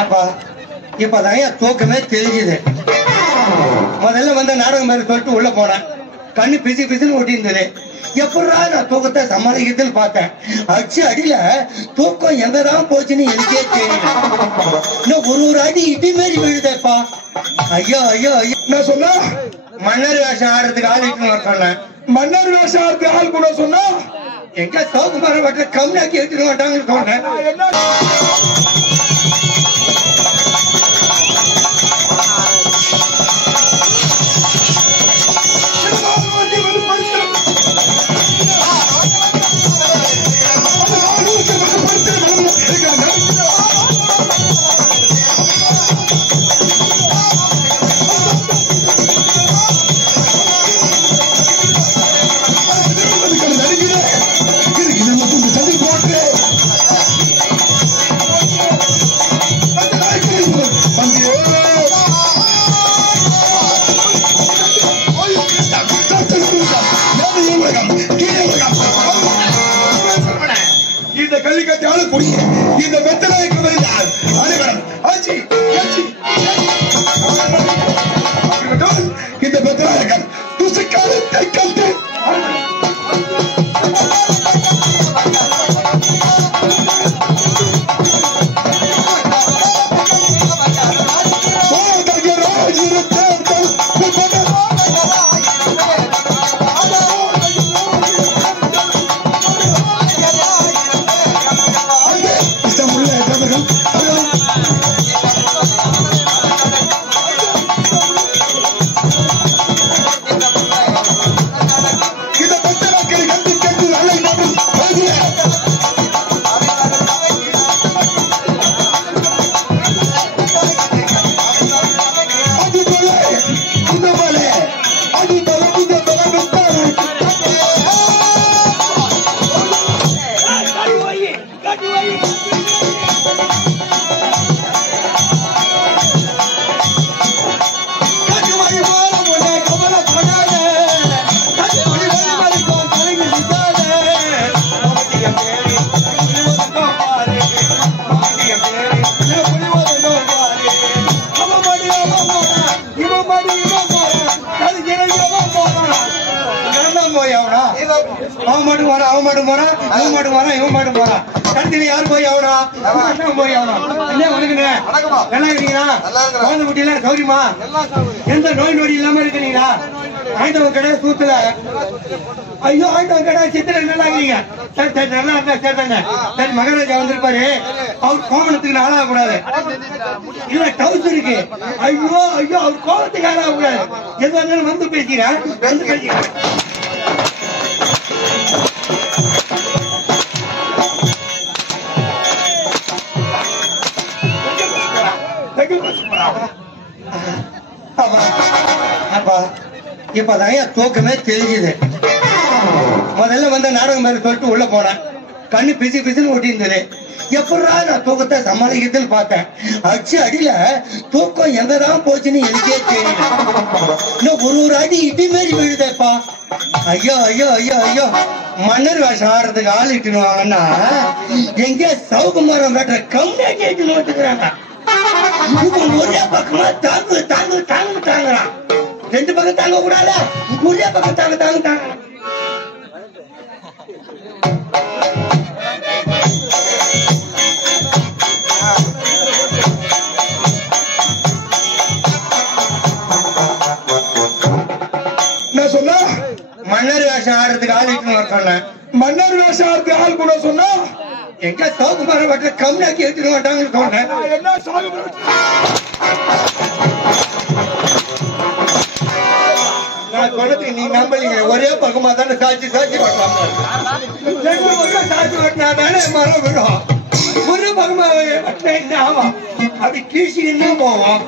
அப்பா இப்பதான் என் தூக்கமே தெரிஞ்சுது. முதல்ல வந்த நாடகம் மாதிரி சொல்லிட்டு உள்ள போனேன். கண்ணு பிசி பிசின்னு ஒட்டி இருந்தது. எப்படா நான் தூக்கத்தை சமாளிக்கிறதுன்னு பார்த்தேன். அச்சு அடியில தூக்கம் எங்கதான் போச்சுன்னு எனக்கே தெரியல. இன்னும் ஒரு அடி இடி மாரி விழுதேப்பா. ஐயோ ஐயோ ஐயோ. நான் சொன்னா மன்னர் வேஷம் ஆடுறதுக்கு ஆள் இட்டுன்னு சொன்னேன். மன்னர் வேஷம் ஆடுறதுக்கு ஆள் கூட சொன்னா எங்க சவுக்குமார வட்ட கம்மியாக்கி எடுத்துட்டு மாட்டாங்கன்னு சொன்னேன். இந்த வெத்தலைக்கு வருகிறார் அனைவரும் ஆச்சி ஆச்சி இந்த வெத்தலைகள் துசுக்காலத்தை கண்டு யாரு போய் ஆகணும் போய் ஆகணும். நல்லா இருக்கீங்களா? குழந்தை குட்டியெல்லாம் சௌரியமா? எந்த நோய் நொடி இல்லாம இருக்கிறீங்களா? ஆண்டவன் கடை சூத்துல ஐயோ ஆண்டவன் கடை சித்திர நல்லா இருக்கீங்க. சரி சரி நல்லா இருந்தா சரிதாங்க. சரி மகாராஜா வந்திருப்பாரு. அவர் கோமணத்துக்கு ஆளாக கூடாது. இல்ல டவுஸ் இருக்கு. ஐயோ ஐயோ அவர் கோபத்துக்கு ஆளாக கூடாது. எது வந்தாலும் வந்து பேசுகிறேன் வந்து பேசுகிறேன். இப்பதான் என் தூக்கமே தெரிஞ்சுது. முதல்ல வந்த நாடகம் மாதிரி சொல்லிட்டு உள்ள போனேன். கண்ணு பிசி பிசின்னு ஒட்டி இருந்தது. எப்படா நான் தூக்கத்தை சமாளிக்கிறதுன்னு பார்த்தேன். அச்சு அடியில தூக்கம் எங்கதான் போச்சுன்னு எனக்கே தெரியல. இன்னும் ஒரு அடி இடி மாரி விழுதேப்பா. ஐயோ ஐயோ ஐயோ ஐயோ. மன்னர் வேஷம் ஆடுறதுக்கு ஆள் இட்டுன்னு வாங்கன்னா எங்க சவுக்குமாரம் வெட்டுற கம்மியாக்கி இட்டுன்னு வந்துக்கிறாங்க. ஒரே பக்கமா தாங்கு தாங்கு தாங்கு தாங்குறான். ரெண்டு பக்கம் தாங்க கூடாது. ஒரே பக்கம் தாங்க தாங்க தாங்க. நான் சொன்னா மன்னர் வேஷம் ஆடுறதுக்கு ஆள் இட்டுன்னு சொன்னேன். மன்னர் வேஷம் ஆடுறதுக்கு ஆள் கூட சொன்னா எங்க சவுக்குமார வட்ட கம்மியாக்கி எடுத்துட்டு மாட்டாங்கன்னு சொன்னேன். நான் சொன்னதுக்கு நீ நம்பலீங்க. ஒரே பக்கமா தானே சாட்சி சாட்சி பண்ணலாம். ரெண்டு பக்கம் சாட்சி வெட்டினா தானே மரம் விடும். ஒரே பக்கமா என்ன ஆகும்? அப்படி கீழ்ச்சின்னு போவோம்.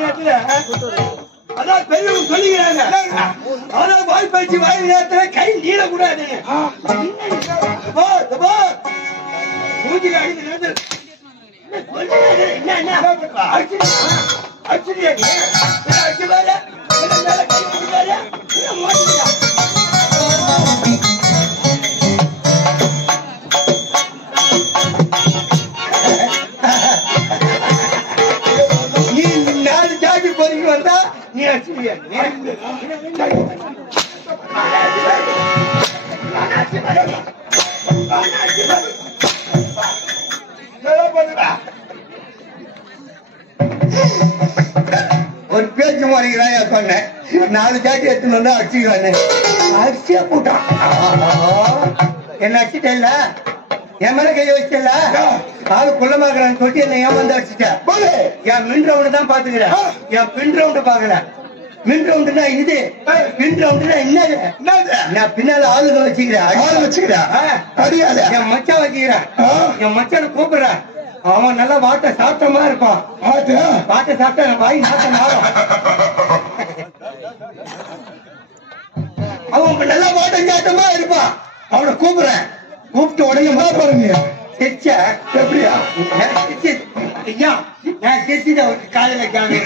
நேரத்துல அதான் பெரியவங்க சொல்லிக்கிறாங்க. அதான் வாய் பயிற்சி வாய் நேரத்துல கை நீளக்கூடாது. மூஞ்சில அடிக்க நேரத்தில் ஒரு பேச்சு மாறிக்கிறான் சொன்னேன் 4 ஜாட்டி எடுத்துன்னு வந்து அடிச்சுக்கிறானு அடிச்சே போட்டான். என்ன அடிச்சுட்டேல்ல என் மேல கைய வச்சல ஆளு குள்ளமாக்குறான்னு சொல்லிட்டு என்ன ஏமாந்து அடிச்சுட்டேன். என் மின் ரவுண்டு தான் பாத்துக்கிறேன், என் பின் ரவுண்டு பாக்கல. மின் ரவுண்டுனா இது, பின் ரவுண்டுனா என்னது? நான் பின்னால ஆளுங்க வச்சுக்கிறேன், என் மச்சான் வச்சுக்கிறேன். என் மச்சான கூப்பிடுறேன், அவன் நல்லா வாட்டை சாப்பிட்டமா இருப்பான். வாட்டை சாப்பிட்டா வாய் நாட்டம் மாறும். அவன் நல்லா வாட்டை சாட்டமா இருப்பான். அவனை கூப்பிடுறேன், கூப்பிட்டு உடனே பாருங்க செச்சா எப்படியா ஐயா நான் செச்சுதான் அவருக்கு காலையில காமி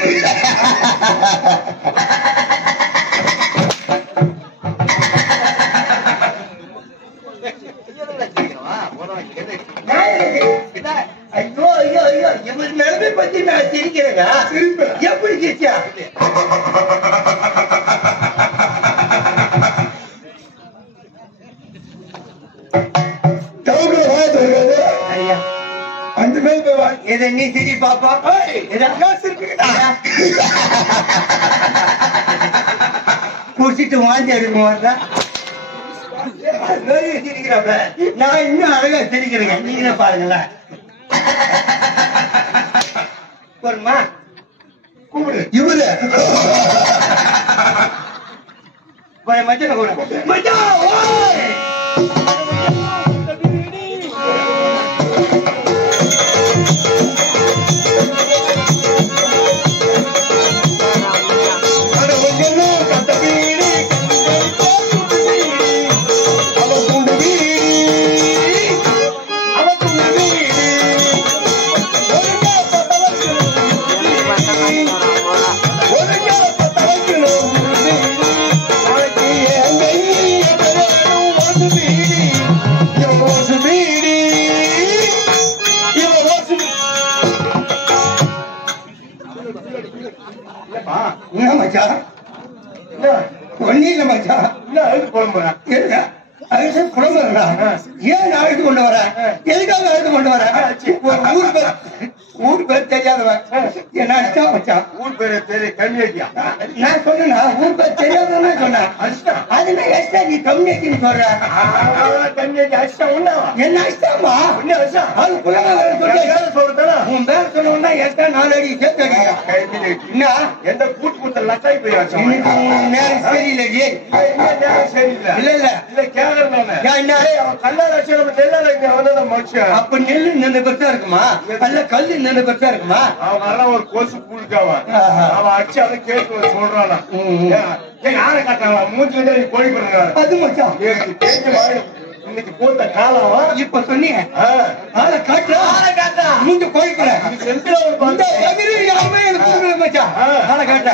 ஐயோ ஐயோ ஐயோ இவர் நிலைமை பத்தி நான் சிரிக்கிறேங்க. எப்படி சிரிச்சா? அந்த மேல் இதை நீ சிரி பாப்பா குடிச்சிட்டு வாந்தி எடுக்க சிரிக்கிறப்ப நான் இன்னும் அழகா சிரிக்கிறேங்க. நீங்க பாருங்களேன். போருமா கூப்பிடு இவரு மச்சான கூட மச்சான் ஒன்னில மச்சான் அழுது புலம்புறேன். ஏன் அழுது கொண்டு வர? எதுக்காக அழுது கொண்டு வர? ஊர் பேர் தெரியாதவன் என்ன அடிச்சா மச்சான்? ஊர் பேரு தெரிய கம்யூனிட்டியா? நான் சொன்னா ஊர் பேர் தெரியாதவன் சொன்னேன். அதுல எஸ்டா நீ கம்யூனிட்டின்னு சொல்ற? கம்யூனிட்டி அடிச்சா உண்டா? என்ன அடிச்சாமா? அது புலங்க சொல்றா உன் பேர் சொன்னா எஸ்டா 4 அடி சேர்த்து அடிக்க என்ன எந்த கூட்டு கூட்ட லட்டாய் போய் நேரம் சரியில்லை. இல்ல இல்ல இல்ல அப்ப நெல்லு நின்று பெருசா இருக்குமா? அல்ல கல்லு நின்று பெருசா இருக்குமா? அவன் ஒரு கோசு கூழுக்காவன் அவன் அடிச்சு அதை கேட்டு சொல்றானா யாரை காட்டாங்க மூஞ்சி கோழி பண்ணுங்க. அது மச்சான் இன்னைக்கு போட்ட காலாவா இப்ப சொன்னீங்க ஆளை காட்டு மூஞ்சி கோழிக்கிற யாருமே மச்சான் ஆளை காட்ட